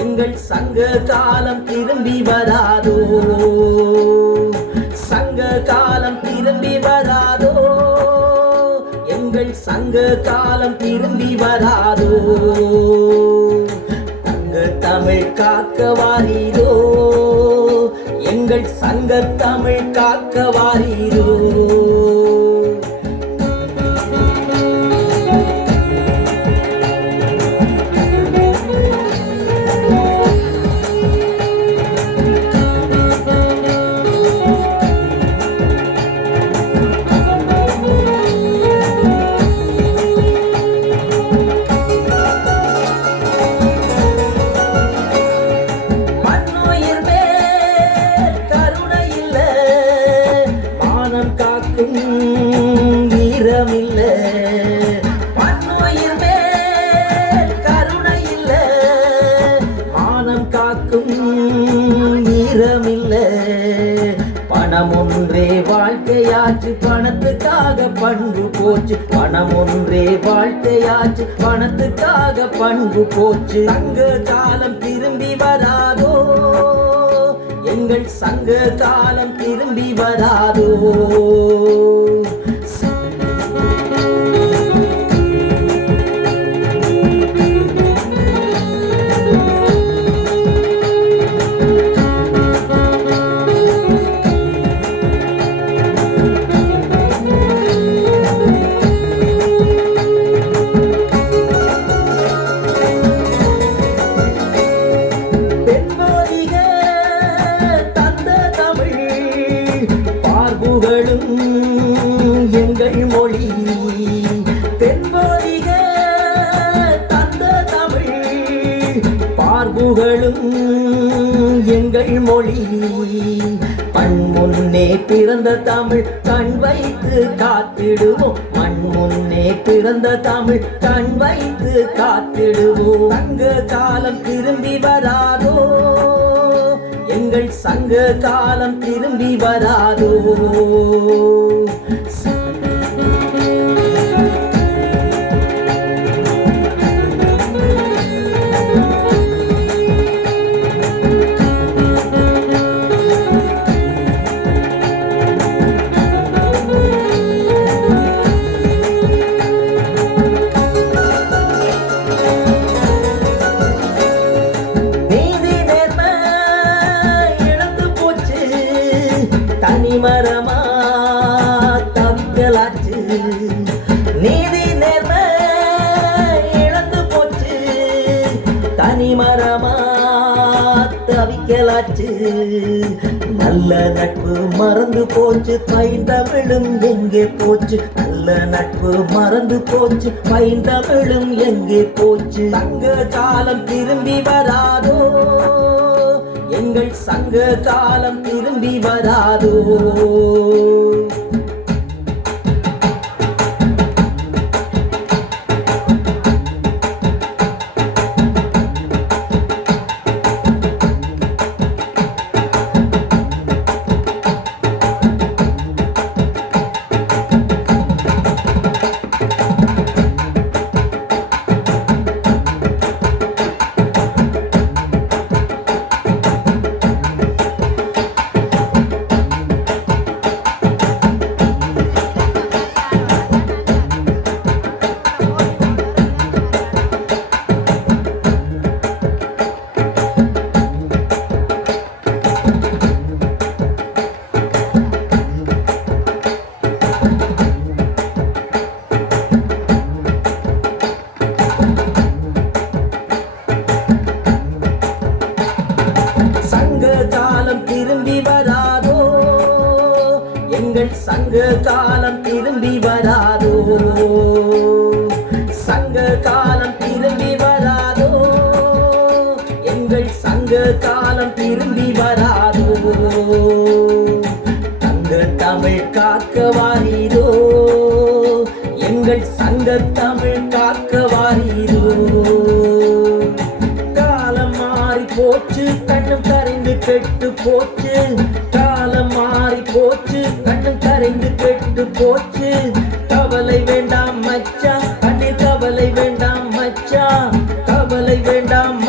எங்கள் சங்க காலம் திரும்பி வராதோ, சங்க காலம் திரும்பி வராதோ, எங்கள் சங்க காலம் திரும்பி வராதோ. தங்க தமிழ் காக்க வாரீரோ, எங்கள் சங்க தமிழ் காக்க வாரீரோ. வீரமில்ல பன்னுயிர் மேல் கருணை இல்ல, மானம் காக்கும் வீரமில்ல. பணம் ஒன்றே வாழ்க்கையாச்சு, பணத்துக்காக பண்பு போச்சு. பணம் ஒன்றே வாழ்க்கையாச்சு, பணத்துக்காக பண்பு போச்சு. சங்க காலம் திரும்பி வராதோ, எங்கள் சங்க காலம் திரும்பி வராதோ. எங்கள் மொழி தென்போதிக தந்த தமிழ், பார்புகளும் எங்கள் மொழி. கண் முன்னே பிறந்த தமிழ் கண் வைத்து காத்திடுவோம், மண் முன்னே பிறந்த தமிழ் கண் வைத்து காத்திடுவோம். சங்க காலம் திரும்பி வராதோ, எங்கள் சங்க காலம் திரும்பி வராதோ. தனிமரமா தவிக்கலாச்சு, நீதி நேர்மை இழந்து போச்சு. தனிமரமா தவிக்கலாச்சு, நல்ல நட்பு மறந்து போச்சு. பைந்தமிழும் எங்கே போச்சு, நல்ல நட்பு மறந்து போச்சு. பைந்தமிழும் எங்கே போச்சு. சங்க காலம் திரும்பி வராதோ, எங்கள் சங்க காலம் திரும்பி வராதோ. தமிழ் காக்க வாரீரோ. காலம் மாறி போச்சு கண்ணும் கரைந்து கெட்டு போச்சு, காலம் மாறி போச்சு கண்ணும் கரைந்து கெட்டு போச்சு. கவலை வேண்டாம் மச்சான், கண்ணீர் கவலை வேண்டாம் மச்சான், கவலை வேண்டாம்